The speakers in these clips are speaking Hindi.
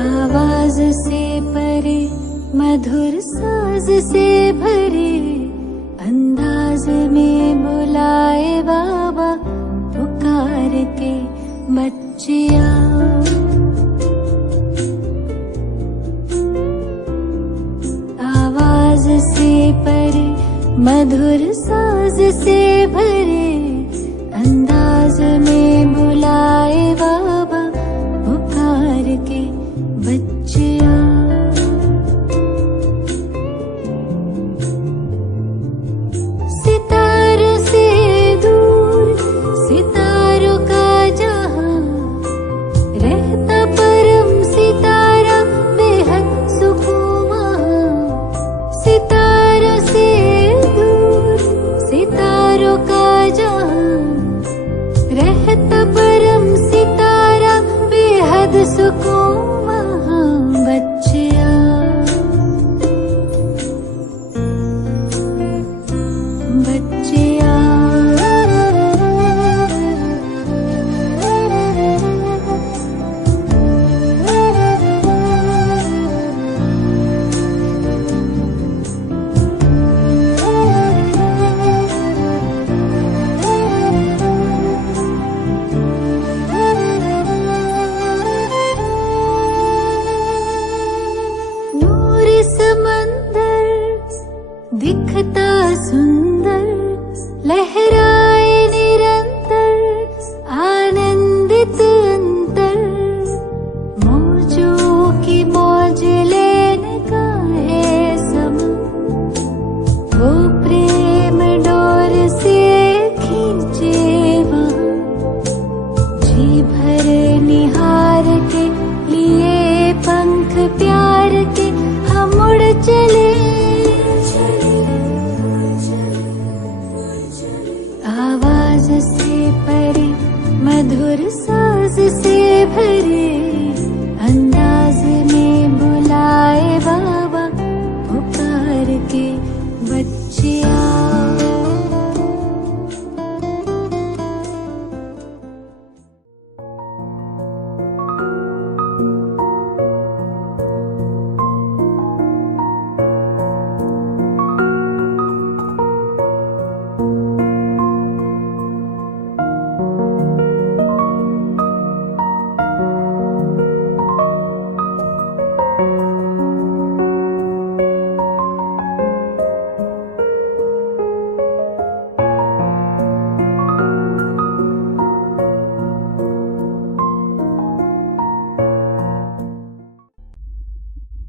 आवाज से परे मधुर साज से भरे अंदाज में बुलाए बाबा पुकार के बच्चिया। आवाज से परे मधुर साज से भरे अंदाज में बुलाए बाबा पुकार के बच्चिया। सितारों से दूर सितारों का जहां रहता परम सितारा बेहद सुकून वहां। सितारों से दूर सितारों का जहां रहता परम सितारा बेहद सुकून बच्चिया। बच्चिया समंदर दिखता सुंदर लहराए निरंतर आनंदित अंतर। मौजों की मौज लेने का है समय वो प्रेम डोर से खींचे वहाँ। जी भर निहार के लिए पंख प्यार के हम उड़ चले। आवाज से परे मधुर साज से भरे अंदाज में बुलाए बाबा पुकार के बच्चिया।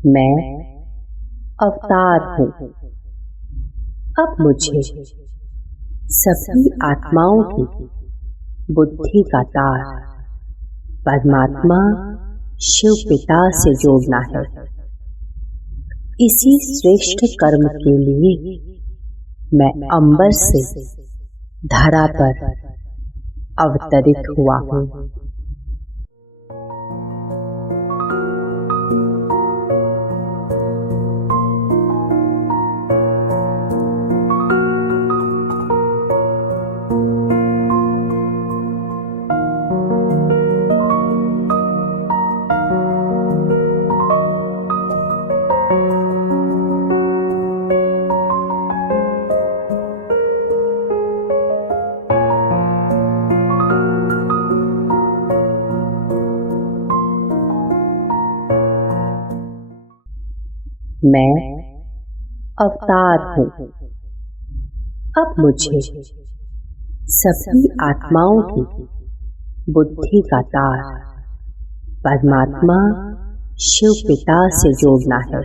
मैं अवतार हूँ। अब मुझे सभी आत्माओं की बुद्धि का तार परमात्मा शिव पिता से जोड़ना है। इसी श्रेष्ठ कर्म के लिए मैं अंबर से धरा पर अवतरित हुआ हूँ। मैं अवतार हूँ। अब मुझे सभी आत्माओं की बुद्धि का तार परमात्मा शिव पिता से जोड़ना है।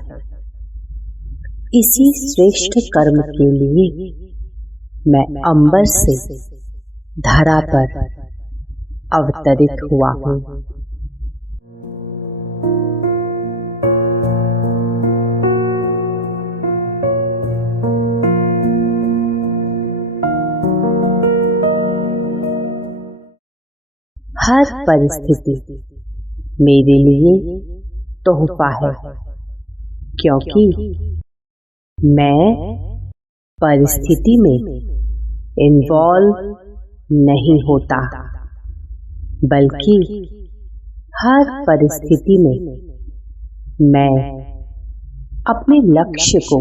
इसी श्रेष्ठ कर्म के लिए मैं अंबर से धरा पर अवतरित हुआ हूँ। हर परिस्थिति मेरे लिए तोहफा है, क्योंकि मैं परिस्थिति में इन्वॉल्व नहीं होता, बल्कि हर परिस्थिति में मैं अपने लक्ष्य को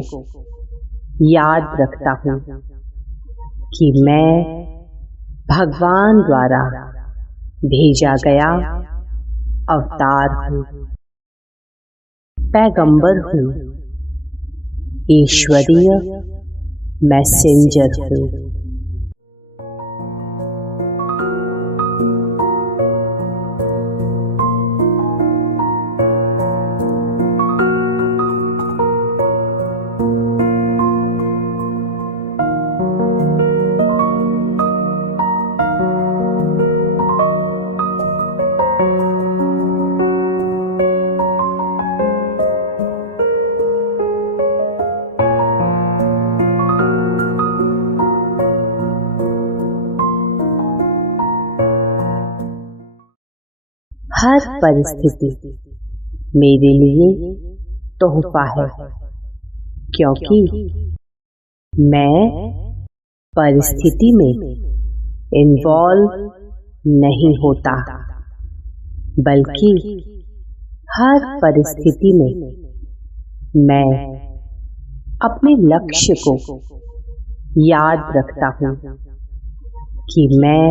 याद रखता हूँ कि मैं भगवान द्वारा भेजा गया अवतार हूँ, पैगंबर हूँ, ईश्वरीय मैसेंजर हूँ। हर परिस्थिति मेरे लिए तोहफा है, क्योंकि मैं परिस्थिति में इन्वॉल्व नहीं होता, बल्कि हर परिस्थिति में मैं अपने लक्ष्य को याद रखता हूँ कि मैं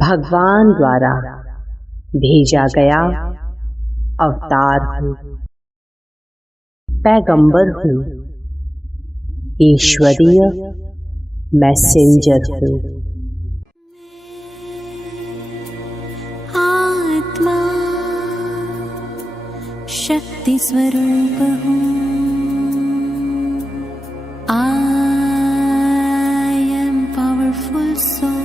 भगवान द्वारा भेजा गया अवतार हूँ, पैगंबर हूँ, ईश्वरीय मैसेंजर हूँ। आत्मा शक्ति स्वरूप हूँ, I am powerful soul।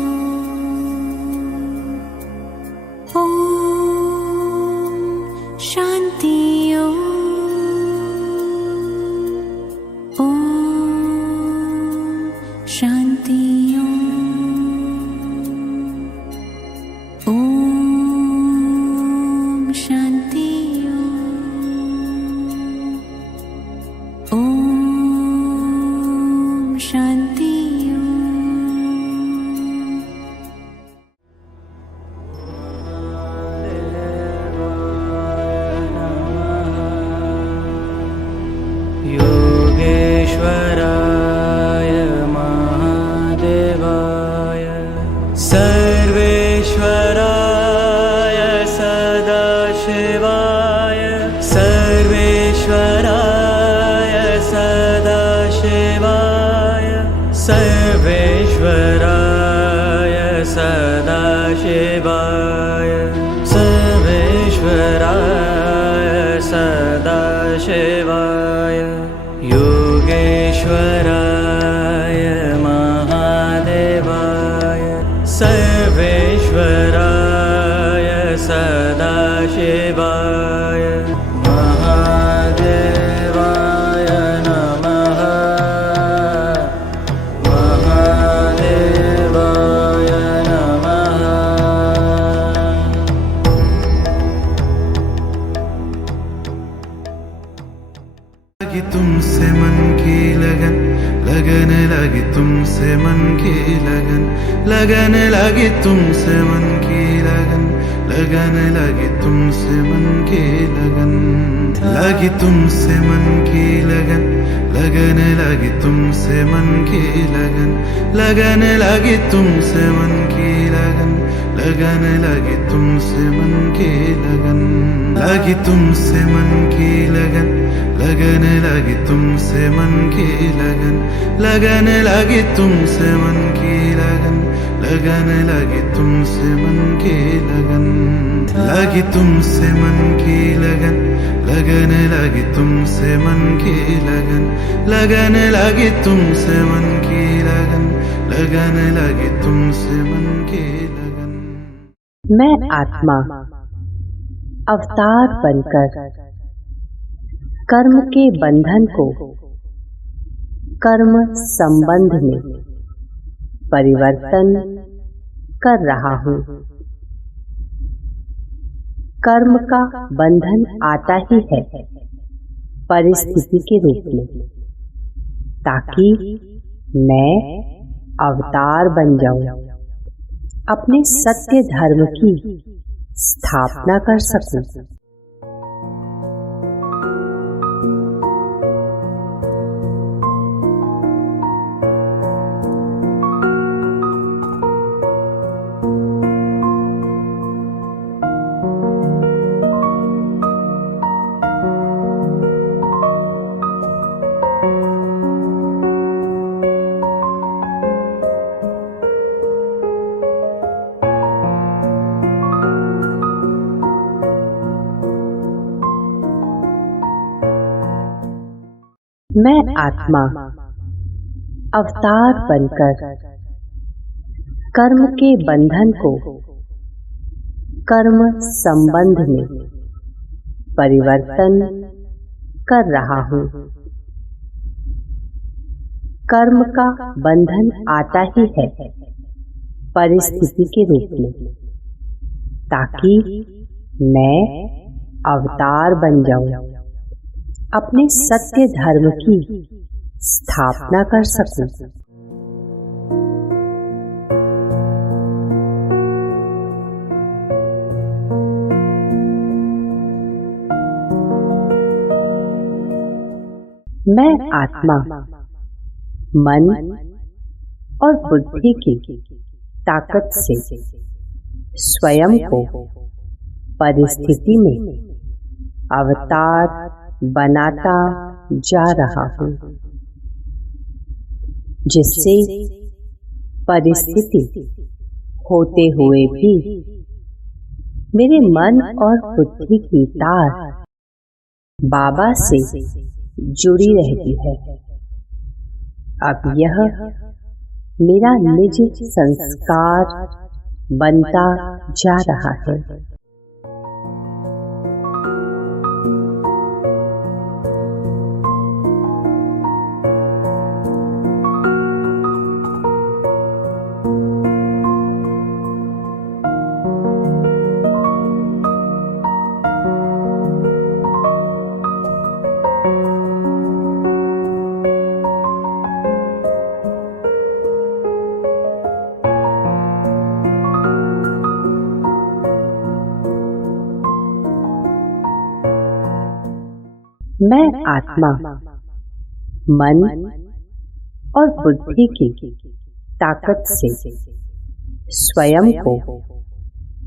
तुमसे मन की लगन, लगन लगी तुमसे मन की लगन, लगन लगी तुमसे मन की लगन, लगन लगी तुमसे मन की लगन, लगी तुमसे मन की लगन, लगन लगी तुमसे मन की लगन, लगन लगी तुमसे मन की लगन, लगन लगी तुमसे मन की लगन, लगी तुमसे मन की लगन, लगन लगी तुमसे मन की लगन, लगन लगी तुमसे मन की लगन, लगन लगी तुमसे मन की लगन, लगी तुमसे मन की लगन, लगन लगी तुमसे मन की लगन, लगन लगी तुमसे मन की लगन, लगन लगी तुमसे मन की लगन। मैं आत्मा अवतार बनकर कर्म के बंधन को कर्म संबंध में परिवर्तन कर रहा हूँ। कर्म का बंधन आता ही है परिस्थिति के रूप में, ताकि मैं अवतार बन जाऊं, अपने सत्य धर्म की स्थापना कर सकूं। मैं आत्मा अवतार बनकर कर्म के बंधन को कर्म संबंध में परिवर्तन कर रहा हूँ। कर्म का बंधन आता ही है परिस्थिति के रूप में, ताकि मैं अवतार बन जाऊं, अपने सत्य धर्म की स्थापना कर सकूं। मैं आत्मा मन और बुद्धि की ताकत से स्वयं को परिस्थिति में अवतार बनाता जा रहा हूँ, जिससे परिस्थिति होते हुए भी मेरे मन और बुद्धि की तार बाबा से जुड़ी रहती है। अब यह मेरा निज संस्कार बनता जा रहा है। मैं आत्मा मन और बुद्धि की ताकत से स्वयं को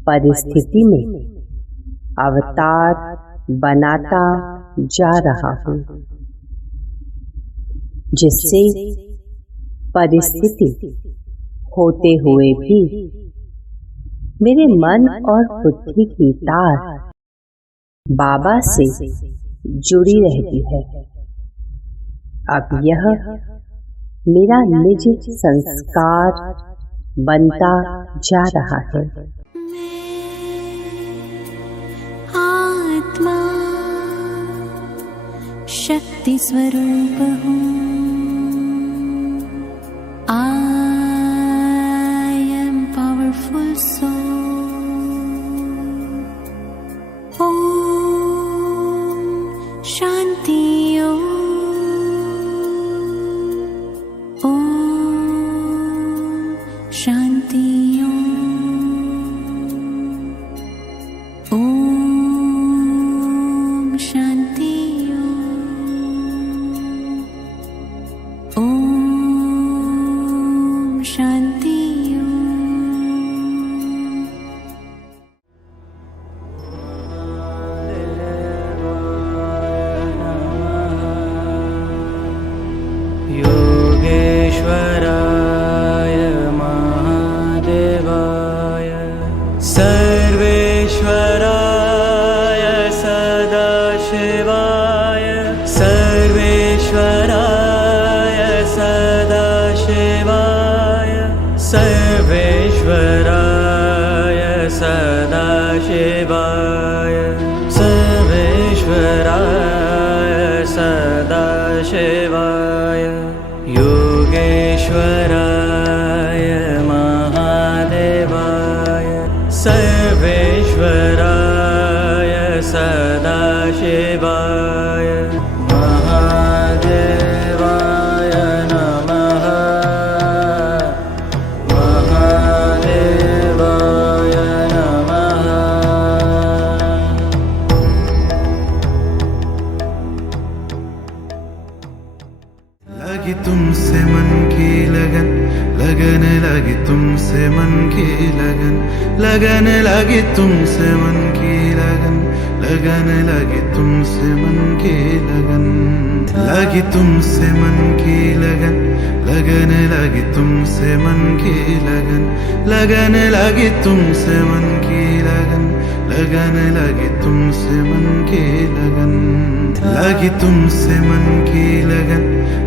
परिस्थिति में अवतार बनाता जा रहा हूँ, जिससे परिस्थिति होते हुए भी मेरे मन और बुद्धि की तार बाबा से जुड़ी रहती है। अब यह मेरा निज संस्कार बनता जा रहा है। आत्मा शक्ति स्वरूप हूँ। I am powerful soul. Shanti Om Shanti Om Shanti Om Shanti. योगेश्वराय महादेवाय सर्वेश्वराय सदाशिवाय सर्वेश्वराय सदाशिवाय सर्वेश्वराय सदाशिवाय सर्वेश्वराय सदाशिवाय योगेश्वराय महादेवाय सर्वेश्वराय शिवाय महादेवाय नमः महादेवाय नमः। लगी तुमसे मन की लगन, लगन लगी तुमसे मन की लगन, लगन लगी तुमसे मन की लगन, लगन लगी तुमसे मन की लगन, लगी तुमसे मन की लगन, लगन लगी तुमसे मन की लगन, लगन लगी तुमसे मन की लगन, लगन लगी तुमसे मन की लगन, लगी तुमसे मन की लगन,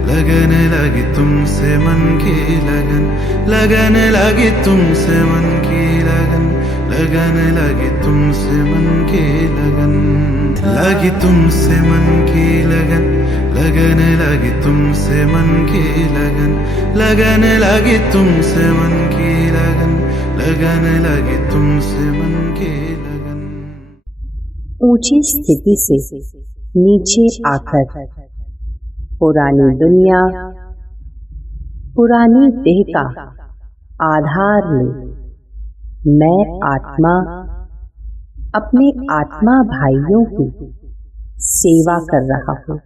लगन लगी तुमसे मन की लगन, लगन लगी तुमसे मन की लगन, लगन लगी तुमसे मन की लगन, लगी तुमसे मन की लगन, लगन लगी तुमसे मन की लगन, लगन लगी तुमसे मन की लगन, लगन लगी तुमसे मन की लगन। ऊंची स्थिति से नीचे आकर पुरानी दुनिया, पुरानी देह का आधार ले मैं आत्मा अपने आत्मा भाइयों की सेवा कर रहा हूँ।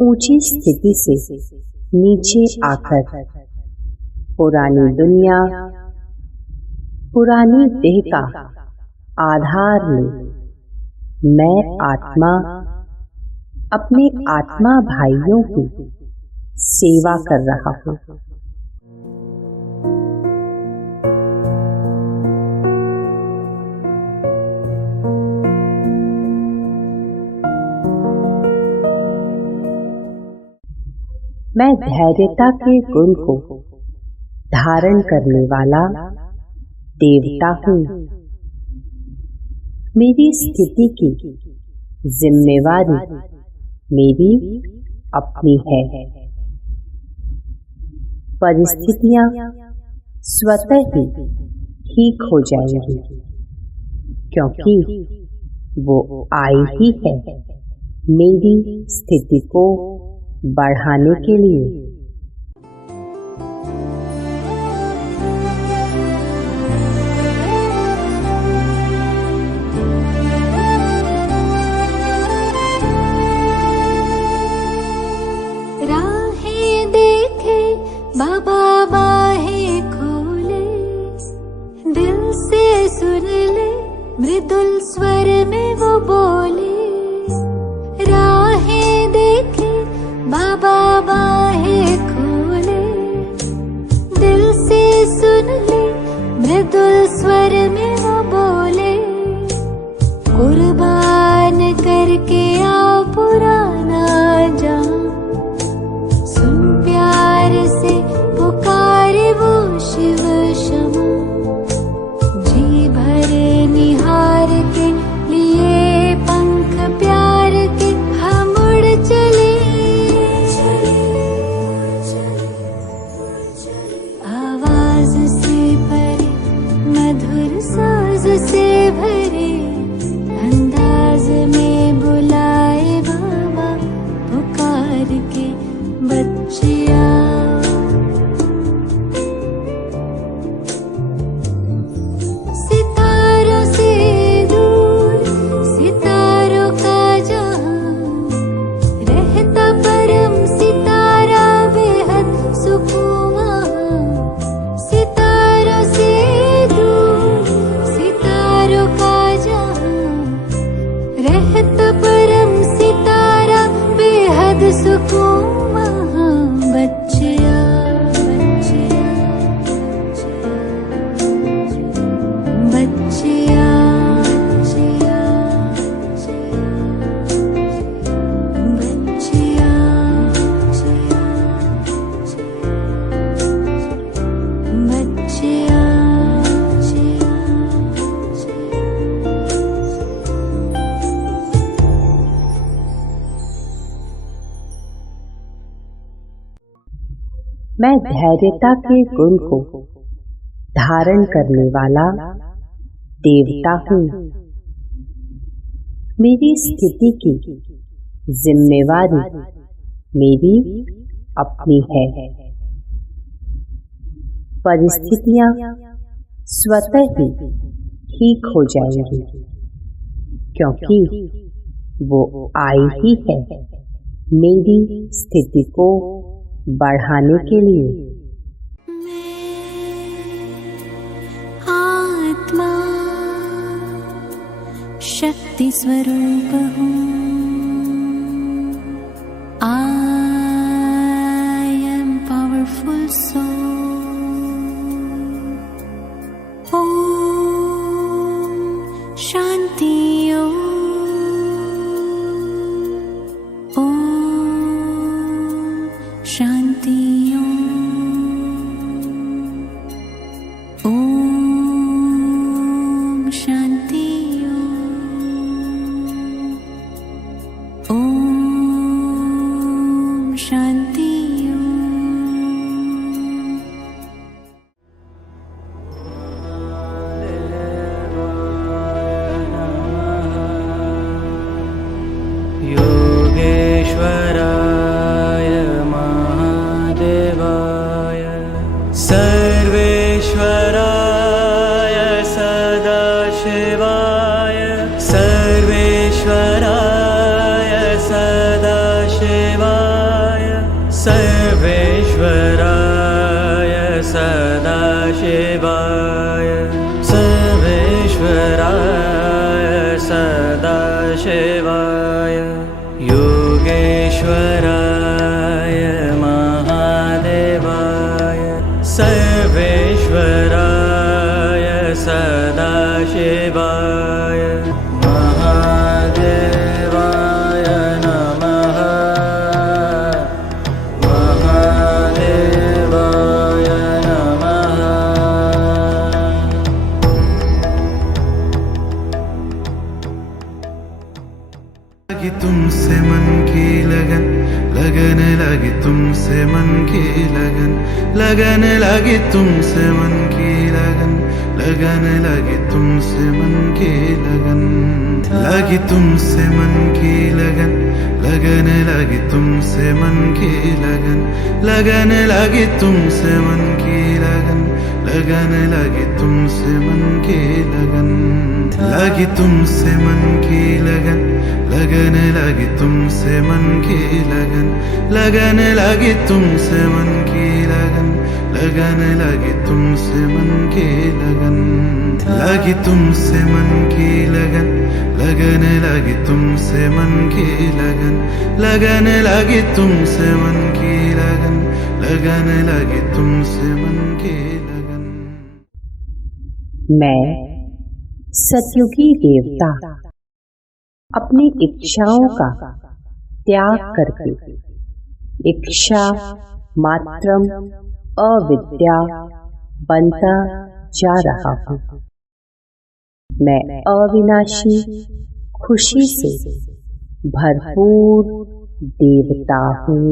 ऊंची स्थिति से नीचे आकर पुरानी दुनिया, पुरानी देह का आधार ले मैं आत्मा अपने आत्मा भाइयों की सेवा कर रहा हूँ। मैं धैर्यता के गुण को धारण करने वाला देवता हूँ। मेरी स्थिति की जिम्मेवारी मेरी अपनी है। परिस्थितियां स्वतः ही ठीक हो जाएंगी क्योंकि वो आई ही है मेरी स्थिति को बढ़ाने के लिए। राहें देखे बाबा बाहें खोले, दिल से सुन ले मृदुल स्वर में वो बोले। राहें देखे बाबा बाहें खोले, दिल से सुन ले मृदुल स्वर में वो बोले। कुर्बान करके आओ पुराना जान, सुन प्यार से पुकारे वो शिव क्षमा। जी भर निहार के लिए पंख प्यार के हम उड़ चले। आवाज से भरे मधुर साज से भरे अंदाज में बुलाए बाबा पुकार के बच्चिया। सितारों से दूर सितारों का जहां, रहता परम सितारा बेहद सुकून वहां। सितारों से दूर सितारों का जहां, रहता परम सितारा बेहद सुकून वहां। मैं धैर्यता के गुण को धारण करने वाला देवता हूँ। मेरी स्थिति की जिम्मेवारी मेरी अपनी है। परिस्थितियां स्वतः ही ठीक हो जाएंगी, क्योंकि वो आई ही है मेरी स्थिति को बढ़ाने के लिए। आत्मा शक्ति स्वरूप हूँ। I am powerful soul। Om Shanti Shanti Om Shanti Om Shanti. योगेश्वराय महादेवाय सर्वेश्वराय सदाशिवाय सर्वेश्वराय सदाशिवाय सर्वेश्वराय सदाशिवाय सर्वेश्वराय सदाशिवाय योगेश्वराय महादेवाय सर्वेश्वराय सदाशिवाय महादेवाय नमः। महादेवाय नमः। लगी तुमसे मन की लगन, लगन लगी तुमसे मन की लगन, लगन लगी तुमसे मन की लगन, लगन लगी तुमसे मन की लगन, लगी तुमसे मन की लगन, लगन लगी तुमसे मन की लगन, लगन लगी तुमसे मन की लगन, लगन लगी तुमसे मन की लगन, लगी तुमसे मन की लगन, लगन लगी तुमसे मन की लगन, लगन लगी तुमसे मन की लगन, लगन लगी तुमसे मन की लगन, लगी तुमसे मन की लगन, लगन लगी तुमसे मन की लगन, लगन लगी तुमसे मन की लगन, लगन लगी तुमसे मन की लगन। मैं सतयुगी देवता अपनी इच्छाओं का त्याग करके इच्छा मात्रम अविद्या बनता जा रहा हूँ। मैं अविनाशी खुशी से भरपूर देवता हूँ।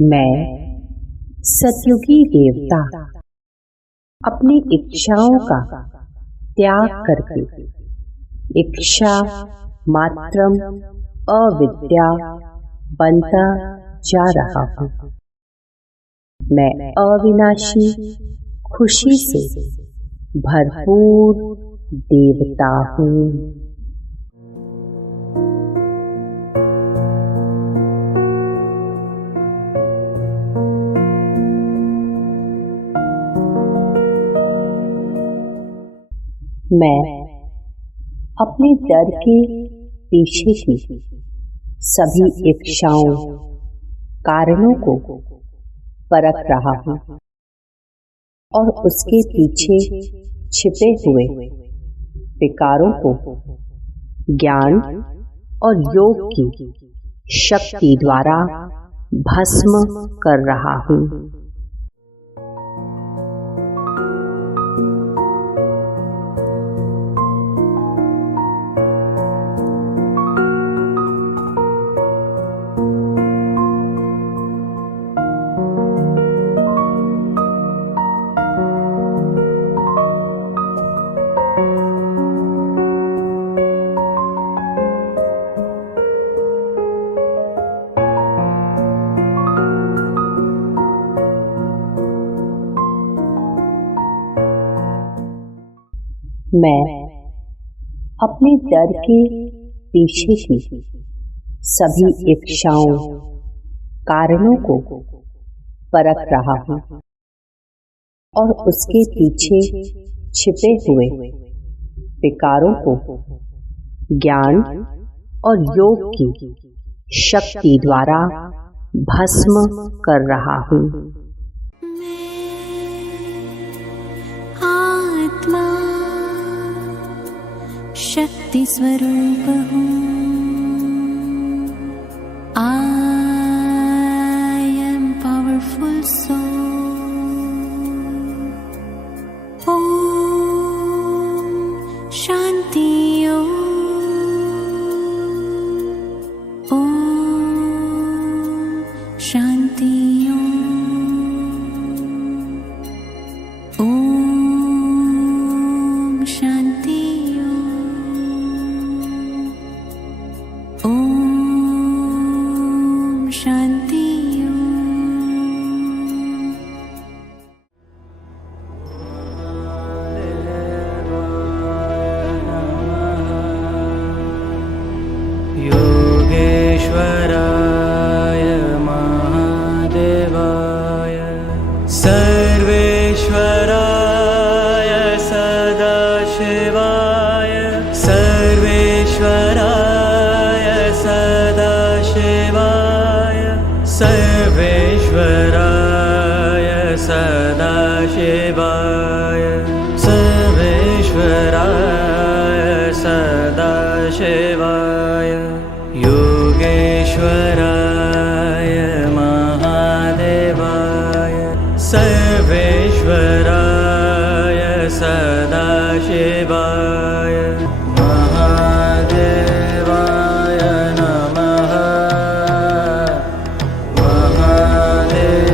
मैं सतयुगी देवता अपनी इच्छाओं का त्याग करके इच्छा मात्रम अविद्या बनता जा रहा हूँ। मैं अविनाशी खुशी से भरपूर देवता हूँ। मैं अपने डर के पीछे की सभी इच्छाओं कारणों को परख रहा हूँ और उसके पीछे छिपे हुए विकारों को ज्ञान और योग की शक्ति द्वारा भस्म कर रहा हूँ। मैं अपने डर के पीछे की सभी इच्छाओं कारणों को परख रहा हूँ और उसके पीछे छिपे हुए विकारों को ज्ञान और योग की शक्ति द्वारा भस्म कर रहा हूँ। आत्मा शक्ति स्वरूप हूँ। I am powerful soul। Om Shanti Om Shanti Om Shanti Om Shanti. योगेश्वराय महादेवाय सर्वेश्वराय सदाशिवाय सर्वेश्वराय सदाशिवाय सर्वेश्वराय सदाशिवाय सर्वेश्वराय सदाशिवाय योगेश्वराय महादेवाय सर्वेश्वराय सदाशिवाय महादेवाय नमः महादेवाय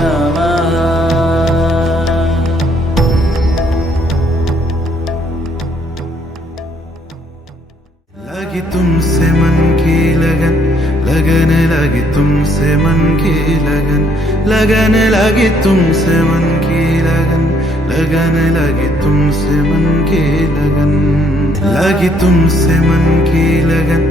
नमः। लगी तुमसे मन की लगन, लगन लगी तुमसे मन की लगन, लगन लगी तुमसे मन की लगन, लगन लगी तुमसे मन की लगन, लगी तुमसे मन की लगन,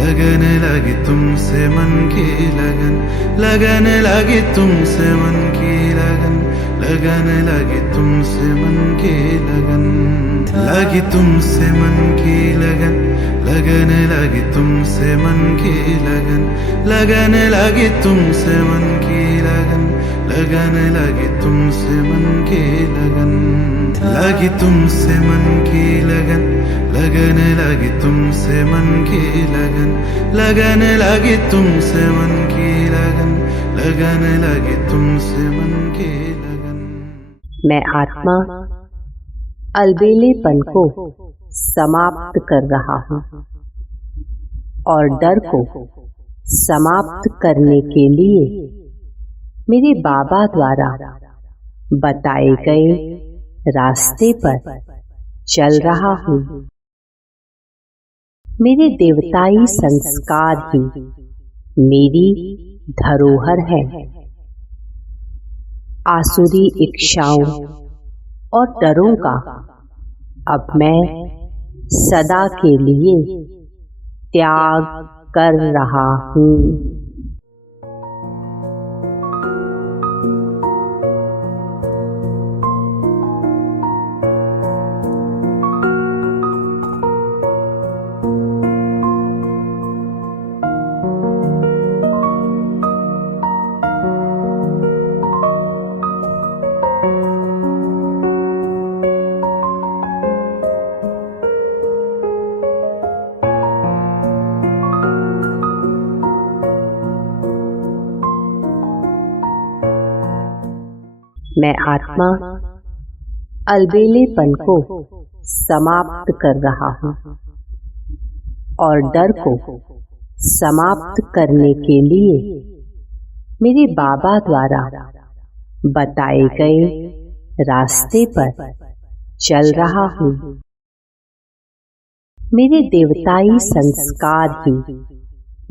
लगन लगी तुमसे मन की लगन, लगन लगी तुमसे मन की लगन, लगन लगी तुमसे मन की लगन, लगी तुमसे मन की लगन, लगन लगी तुमसे मन की लगन, लगन लगी तुमसे मन की लगन, लगन लगी तुमसे मन की लगन, लगी तुमसे मन की लगन, लगन लगी तुमसे मन की लगन, लगन लगी तुमसे मन की लगन, लगन लगी तुमसे मन की लगन। मैं आत्मा अलबेलेपन को समाप्त कर रहा हूँ और डर को समाप्त करने के लिए मेरे बाबा द्वारा बताए गए रास्ते पर चल रहा हूँ। मेरे देवताई संस्कार ही मेरी धरोहर है। आसुरी इच्छाओं और डरों का अब मैं सदा के लिए त्याग कर रहा हूँ। मैं आत्मा अलबेलेपन को समाप्त कर रहा हूँ और डर को समाप्त करने के लिए मेरे बाबा द्वारा बताए गए रास्ते पर चल रहा हूँ। मेरे देवताई संस्कार ही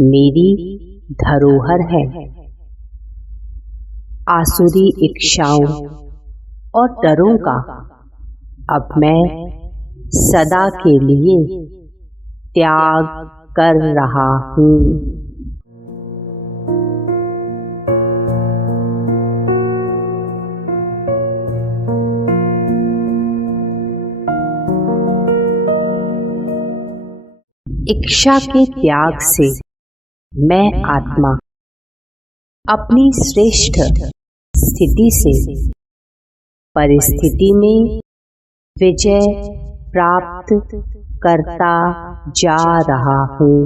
मेरी धरोहर है। आसुरी इच्छाओं और डरों का अब मैं सदा के लिए त्याग कर रहा हूँ। इच्छा के त्याग से मैं आत्मा अपनी श्रेष्ठ स्थिति से परिस्थिति में विजय प्राप्त करता जा रहा हूँ।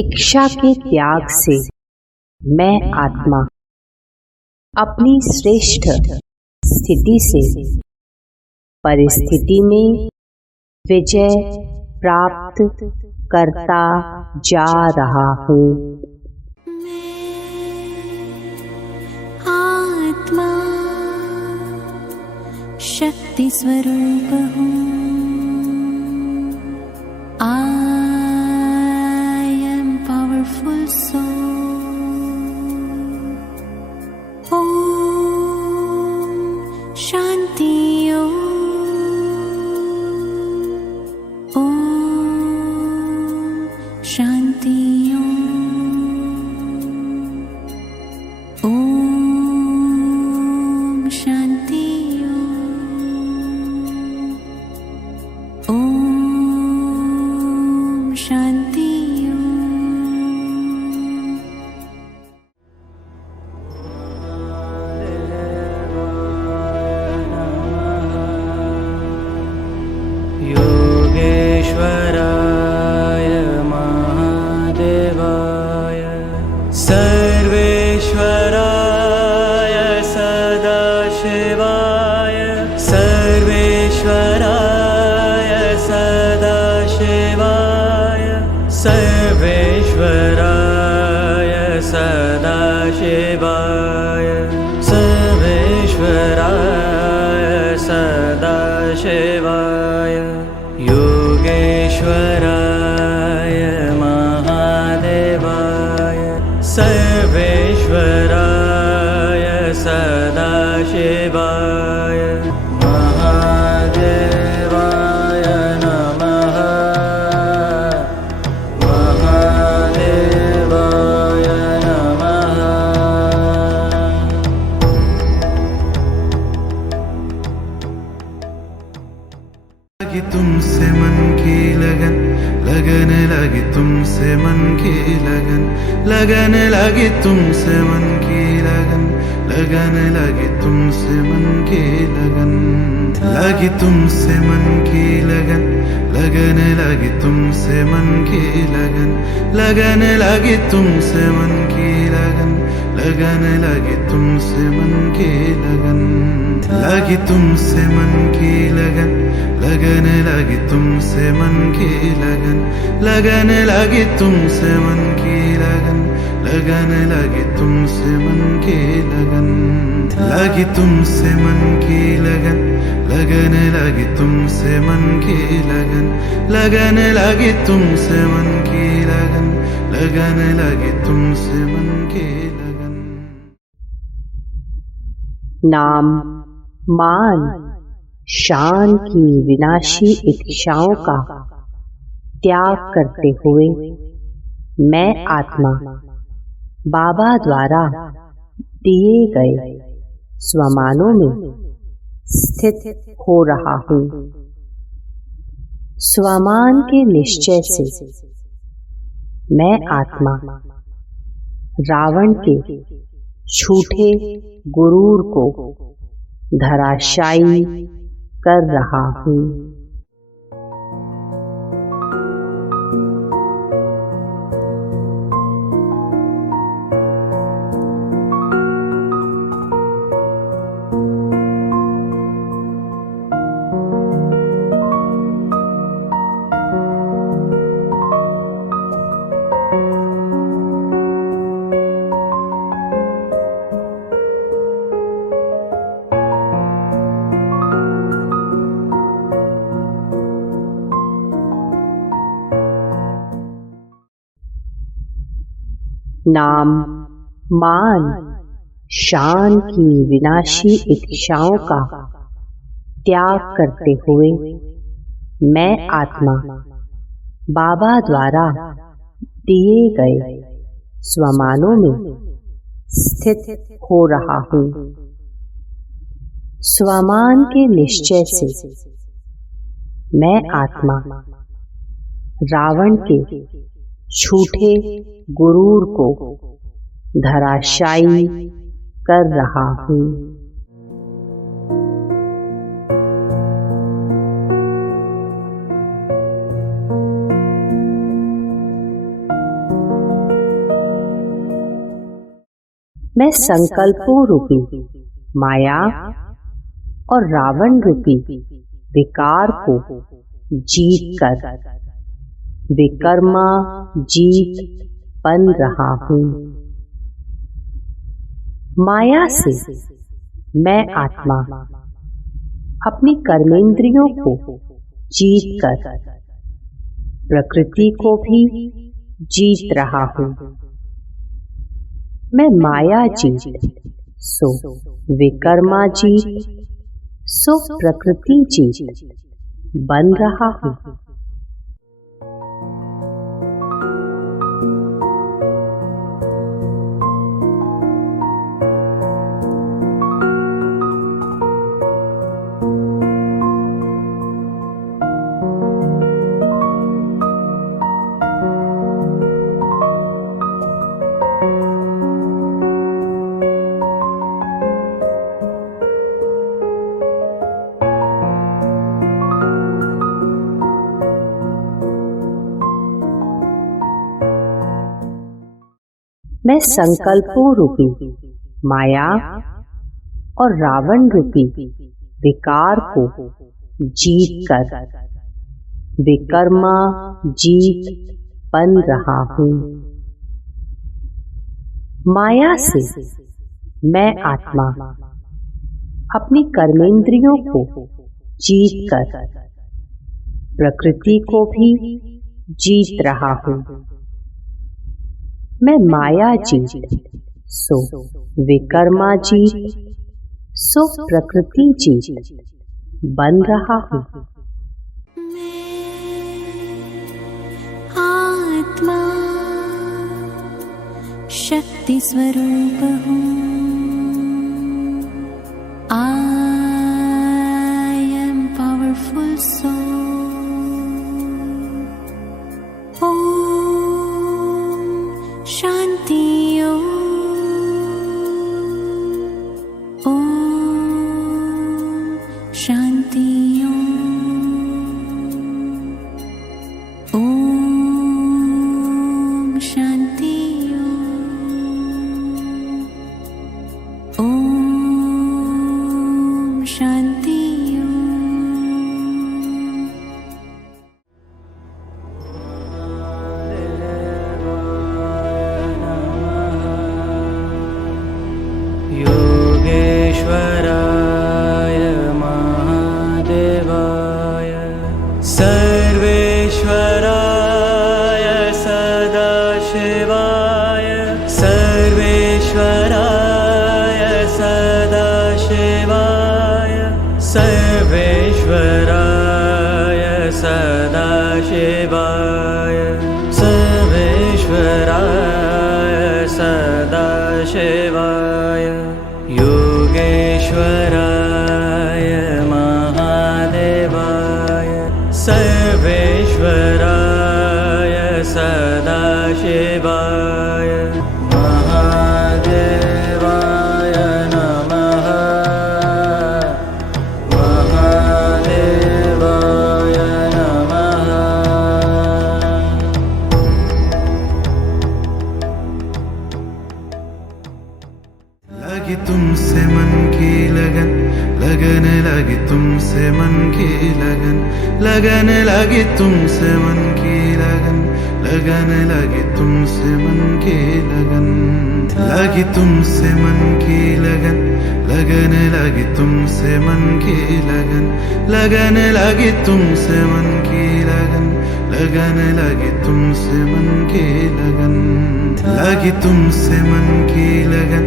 इच्छा के त्याग से मैं आत्मा अपनी श्रेष्ठ स्थिति से परिस्थिति में विजय प्राप्त करता जा रहा हूँ। आत्मा शक्ति स्वरूप हूँ। Powerful soul. Om Shanti Om. Om Shanti Om. Om Shanti Om. Om Shanti. योगेश्वराय महादेवाय सर्वेश्वराय सदाशिवाय सर्वेश्वराय सदाशिवाय सर्वेश्वराय सदाशिवाय सर्वेश्वराय सदाशिवाय योगेश्वराय महादेवाय सर्वेश्वराय सदाशिवाय महादेवाय नमः। महादेवाय नमः। लगी तुमसे मन की लगन, लगन लगी तुमसे मन की लगन, लगन लगी तुमसे मन की लगन, लगन लगी तुमसे मन की लगन, लगी तुमसे मन की लगन, लगन लगी तुमसे मन की लगन, लगन लगी तुमसे मन की लगन, लगन लगी तुमसे मन की लगन, लगी तुमसे मन की लगन, लगन लगी तुमसे मन की लगन, लगन लगी तुमसे मन की लगन, लगन लगी तुमसे मन की लगन, लगी तुमसे मन की लगन, लगन लगी तुमसे मन की लगन, लगन लगी तुमसे मन की लगन, लगन लगी तुमसे मन की लगन। नाम मान शान की विनाशी इच्छाओं का त्याग करते हुए मैं आत्मा बाबा द्वारा दिए गए स्वमानों में स्थित हो रहा हूँ। स्वमान के निश्चय से मैं आत्मा रावण के झूठे गुरूर को धराशायी कर रहा हूँ। नाम मान शान की विनाशी इच्छाओं का त्याग करते हुए मैं आत्मा बाबा द्वारा दिए गए स्वमानों में स्थित हो रहा हूँ। स्वमान के निश्चय से मैं आत्मा रावण के झूठे गुरूर को धराशायी कर रहा हूँ। मैं संकल्पों रूपी माया और रावण रूपी विकार को जीत कर विकर्मा जीत बन रहा हूँ। माया से मैं आत्मा अपनी कर्मेंद्रियों को जीत कर प्रकृति को भी जीत रहा हूँ। मैं माया जीत सो विकर्मा जीत सो प्रकृति जीत बन रहा हूँ। मैं संकल्पों रूपी माया और रावण रूपी विकार को जीत कर विकर्मा जीत बन रहा हूँ। माया से मैं आत्मा अपनी कर्मेंद्रियों को जीत कर प्रकृति को भी जीत रहा हूँ। मैं माया जीत सो विकर्मा जीत सो प्रकृति जीत बन रहा हूँ। आत्मा शक्ति स्वरूप हूँ। I am powerful soul. Shanti Om Shanti Om Shanti Om Shanti योगेश्वराय महादेवाय सर्वेश्वराय सदाशिवाय सर्वेश्वराय सदाशिवाय सर्वेश्वराय सदाशिवाय सर्वेश्वराय लगन, लगने लगी तुमसे मन की लगन, लगने लगी तुमसे मन की लगन, लगी तुमसे मन की लगन, लगने लगी तुमसे मन की लगन, लगने लगी तुमसे मन की लगन, लगने लगी तुमसे मन की लगन, लगी तुमसे मन की लगन,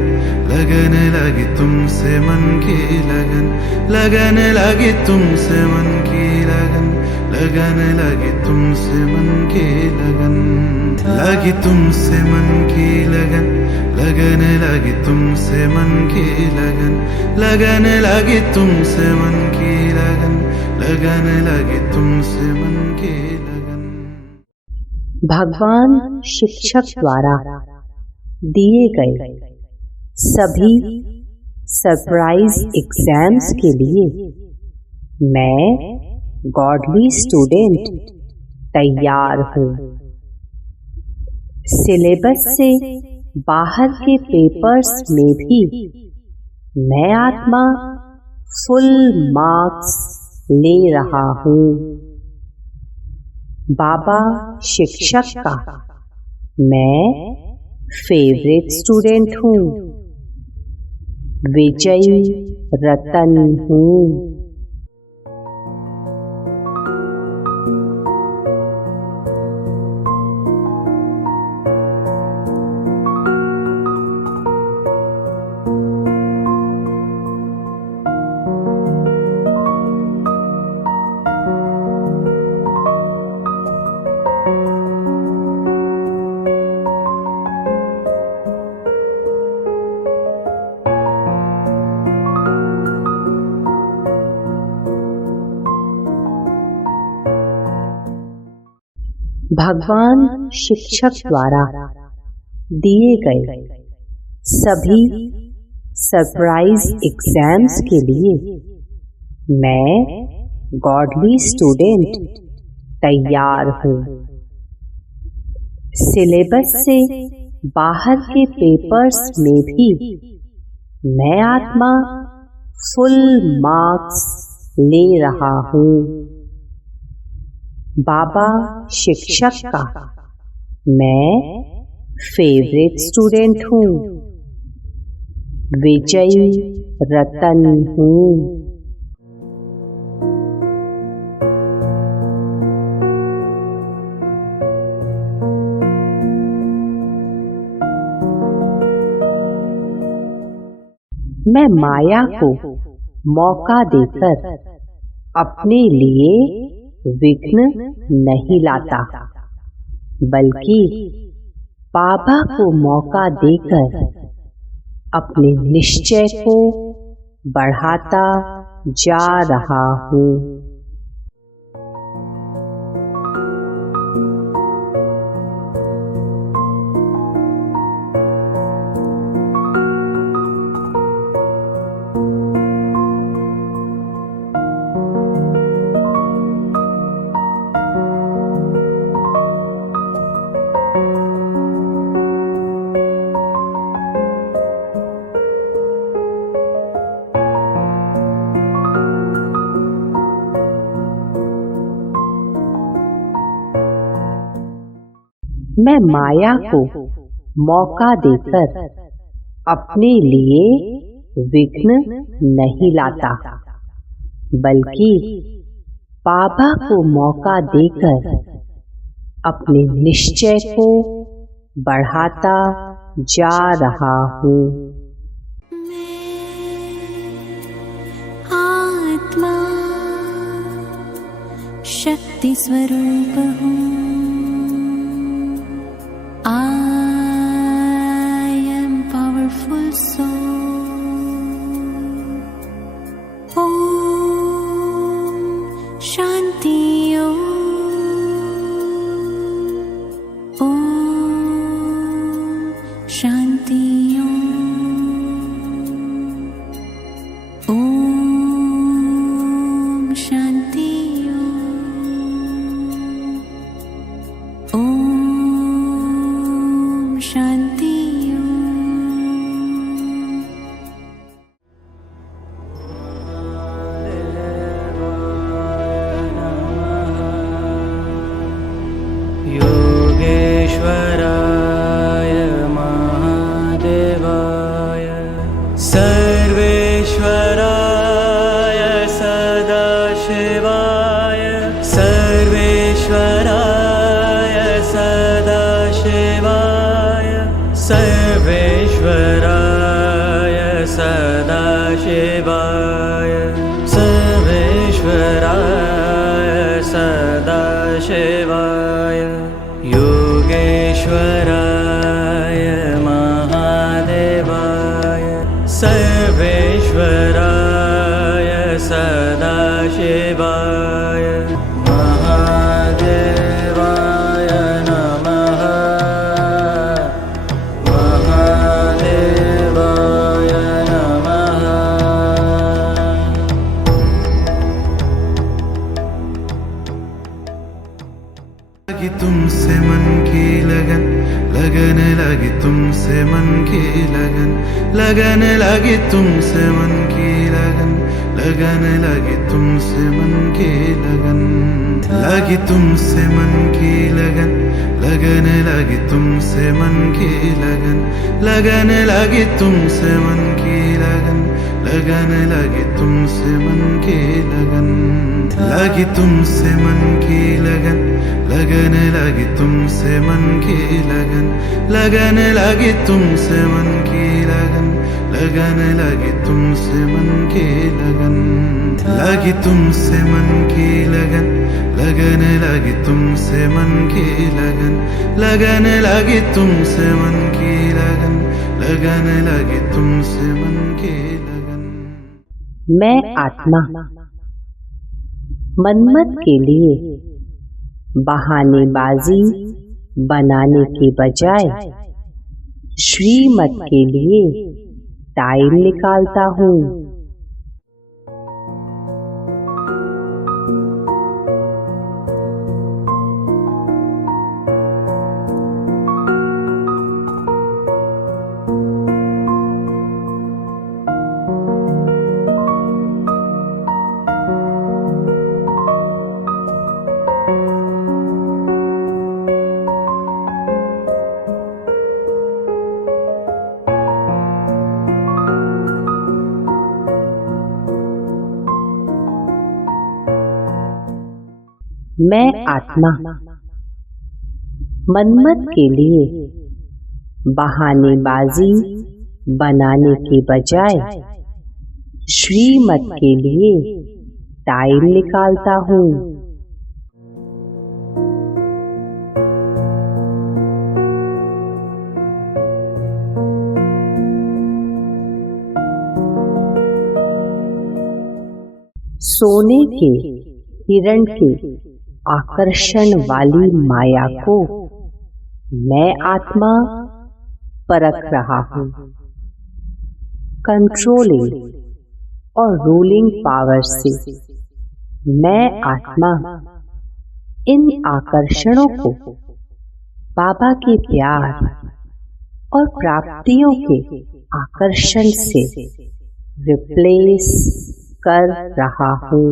लगने लगी तुमसे मन की लगन, लगने लगी तुमसे मन की लगन, लगने लगी तुमसे मन की लगन, लगी तुमसे मन की लगन, लगने लगी तुमसे मन की लगन, लगने लगी तुमसे मन की लगन, लगने लगी तुमसे मन की लगन। भगवान शिक्षक द्वारा दिए गए सभी सरप्राइज एग्जाम्स के लिए मैं गॉडली स्टूडेंट तैयार हूँ। सिलेबस से बाहर के पेपर्स में भी मैं आत्मा फुल मार्क्स ले रहा हूँ। बाबा शिक्षक का मैं फेवरेट स्टूडेंट हूँ, विजयी रतन हूँ। भगवान शिक्षक द्वारा दिए गए सभी सरप्राइज एग्जाम्स के लिए मैं गॉडली स्टूडेंट तैयार हूँ। सिलेबस से बाहर के पेपर्स में भी मैं आत्मा फुल मार्क्स ले रहा हूँ। बाबा शिक्षक का मैं फेवरेट स्टूडेंट हूँ, विजयी रतन हूँ। मैं माया को मौका देकर अपने लिए विघ्न नहीं लाता, बल्कि बाबा को मौका देकर अपने निश्चय को बढ़ाता जा रहा हूँ। मैं माया को मौका देकर अपने लिए विघ्न नहीं लाता, बल्कि बाबा को मौका देकर अपने निश्चय को बढ़ाता जा रहा हूँ। आत्मा शक्ति स्वरूप हूँ। शिवाय योगेश्वराय महादेवाय सर्वेश्वराय सदाशिवाय महादेवाय नमः महादेवाय नमः। लगी तुमसे मन की लगन, लगन लगी तुमसे मन की लगन, लगन लगी तुमसे मन की लगन, लगन लगी तुमसे मन की लगन, लगी तुमसे मन की लगन, लगन लगी तुमसे मन की लगन, लगन लगी तुमसे मन की लगन, लगन लगी तुमसे मन की लगन, लगी तुमसे मन की लगन, लगन लगी तुमसे मन की लगन, लगन लगी तुमसे मन की लगन, लगन लगी तुमसे मन की लगन, लगी तुमसे मन की लगन, लगन लगी तुमसे मन की लगन, लगन लगी तुमसे मन की लगन, लगन लगी तुमसे मन की लगन। मैं आत्मा मनमत के लिए बहानेबाजी बनाने के बजाय श्रीमत के लिए टाइम निकालता हूँ। मैं आत्मा मनमत के लिए बहानेबाजी बनाने के बजाय श्रीमत के लिए टाइम निकालता हूँ। सोने के हिरण के आकर्षण वाली माया को मैं आत्मा परख रहा हूँ। कंट्रोलिंग और रूलिंग पावर से मैं आत्मा इन आकर्षणों को बाबा के प्यार और प्राप्तियों के आकर्षण से रिप्लेस कर रहा हूँ।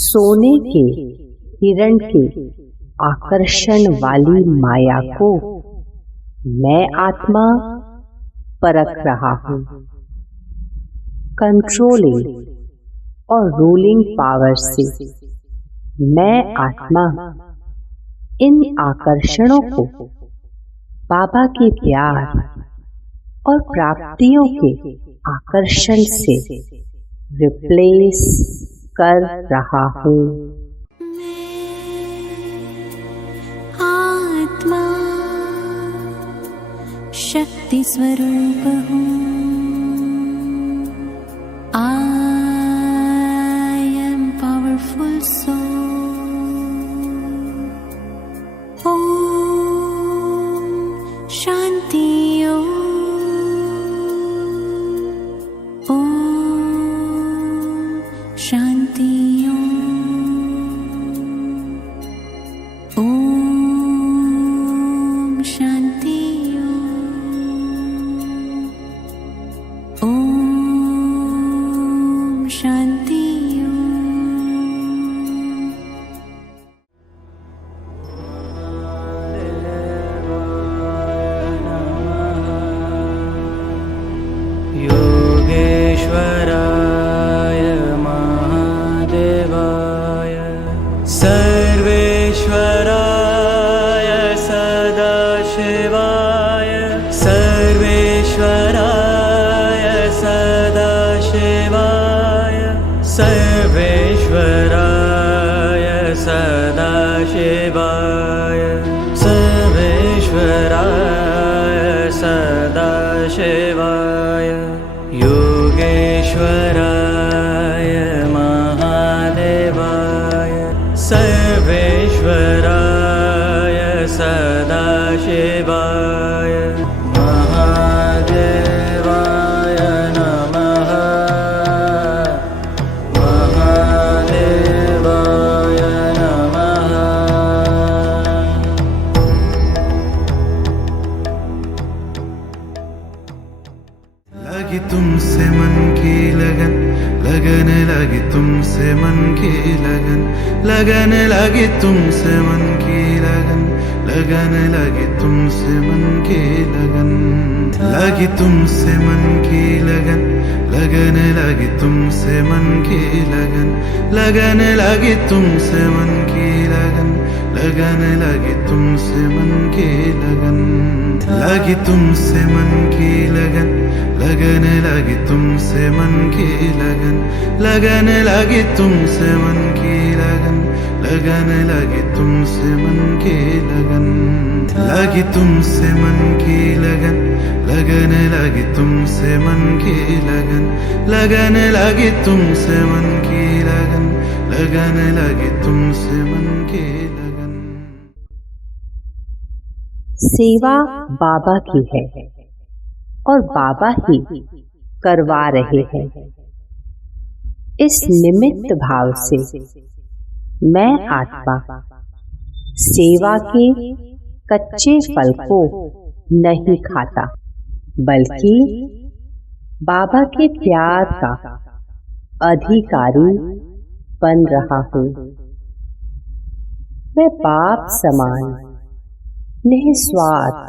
सोने के हिरण के आकर्षण वाली माया को मैं आत्मा परख रहा हूँ। कंट्रोलिंग और रूलिंग पावर से मैं आत्मा इन आकर्षणों को बाबा के प्यार और प्राप्तियों के आकर्षण से रिप्लेस कर रहा हूँ। आत्मा शक्ति स्वरूप हूँ। I am powerful soul। Om Shanti Shanti Om Shanti Om Shanti सदाशिवाय सर्वेश्वराय सदाशिवाय योगेश्वराय महादेवाय सर्वेश्वराय सदाशिवाय महादेवाय नमः महादेवाय नमः। लगी तुमसे मन की लगन लगन लगी तुमसे मन की लगन लगन लगी तुमसे मन की लगन लगन लगी तुमसे मन की लगन लगी तुमसे मन की लगन लगन लगी तुमसे मन की लगन लगन लगी तुमसे मन की लगन लगन लगी तुमसे मन की लगन लगी तुमसे मन की लगन लगन लगी तुमसे मन की लगन लगन लगी तुमसे मन की लगन लगन लगी तुमसे मन की लगन लगी तुमसे मन की लगन लगन लगी तुमसे मन की लगन लगन लगी तुमसे मन की लगन लगन लगी तुमसे मन की लगन। सेवा बाबा की है और बाबा ही करवा रहे हैं। इस निमित्त भाव से मैं आत्मा सेवा के कच्चे फल को नहीं खाता, बल्कि बाबा के प्यार का अधिकारी बन रहा हूँ। मैं बाप समान निस्वार्थ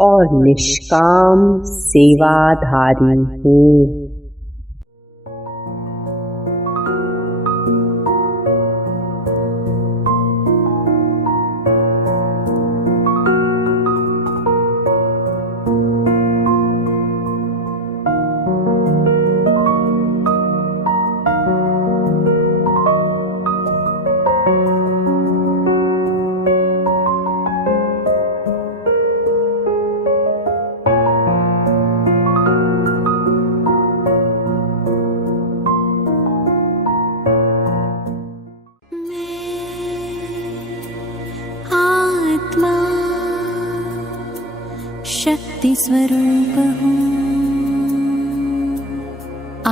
और निष्काम सेवाधारी हूँ। शक्ति स्वरूप हूँ। I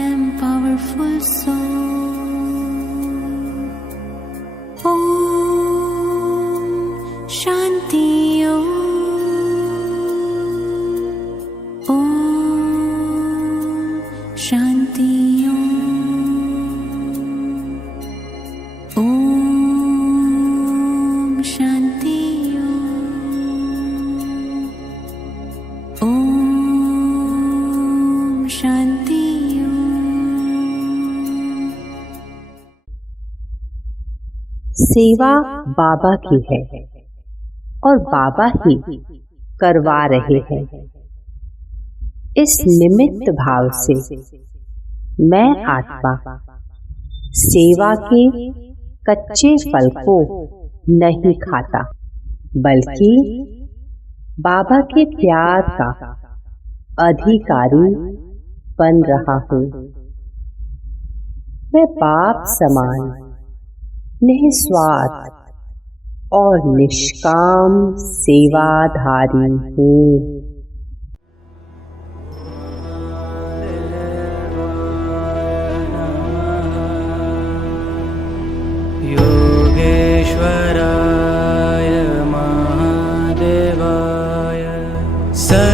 am powerful soul. Om Shanti Om Shanti Om Shanti Om Shanti. सेवा बाबा की है और बाबा ही करवा रहे हैं। इस निमित्त भाव से मैं आत्मा सेवा के कच्चे फल को नहीं खाता, बल्कि बाबा के प्यार का अधिकारी बन रहा हूँ। मैं बाप समान निस्वार्थ और निष्काम सेवाधारी हूँ। योगेश्वराय महादेवाय सर्वेश्वराय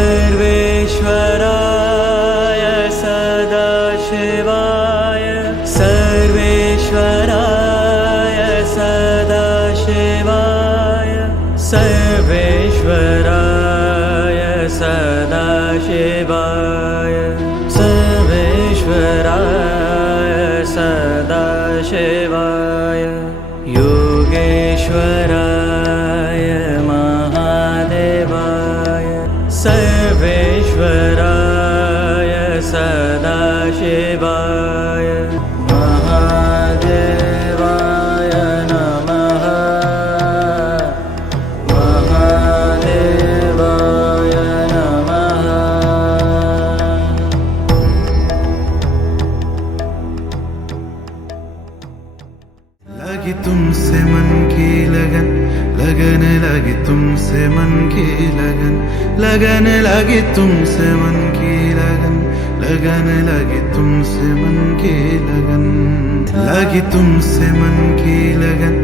सदाशिवाय सर्वेश्वराय सदाशिवाय सर्वेश्वराय लगन लगी तुमसे मन की लगन, लगन लगी तुमसे मन की लगन, लगी तुमसे मन की लगन,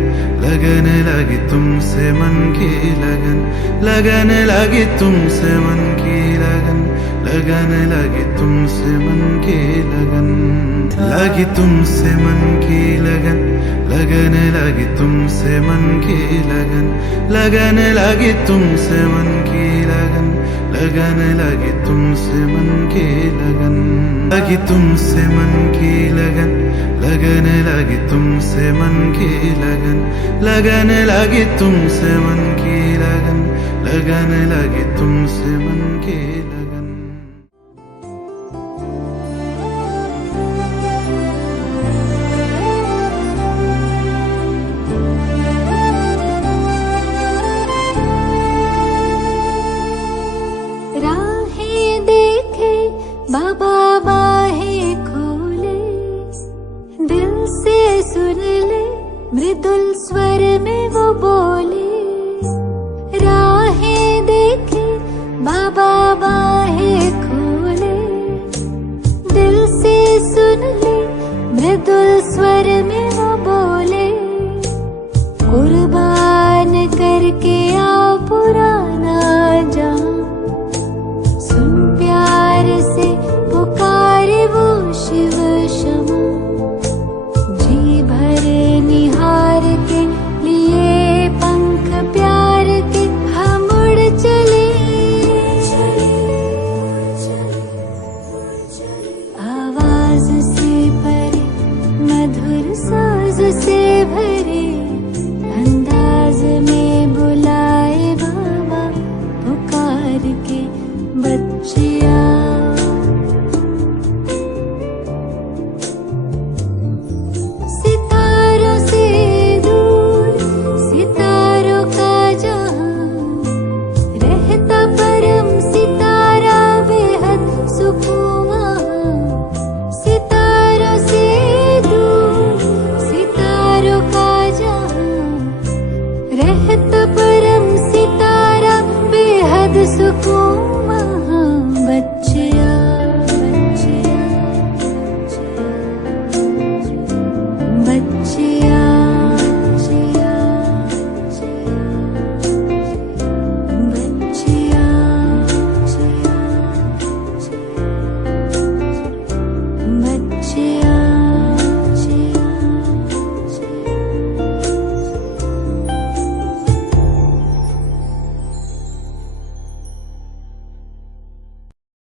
लगन लगी तुमसे मन की लगन, लगन लगी तुमसे मन की लगन, लगन लगी तुमसे मन की लगन, लगी तुमसे मन की लगन, लगन लगी तुमसे मन की लगन, लगन लगी तुमसे मन की लगन, लगन लगी तुमसे मन की लगन, लगी तुमसे मन की लगन, लगन लगी तुमसे मन की लगन, लगन लगी तुमसे मन की लगन, लगन लगी तुमसे मन की लगन। राहें देखे बाबा बाहें खोले, दिल से सुन ले मृदुल स्वर में वो बोले,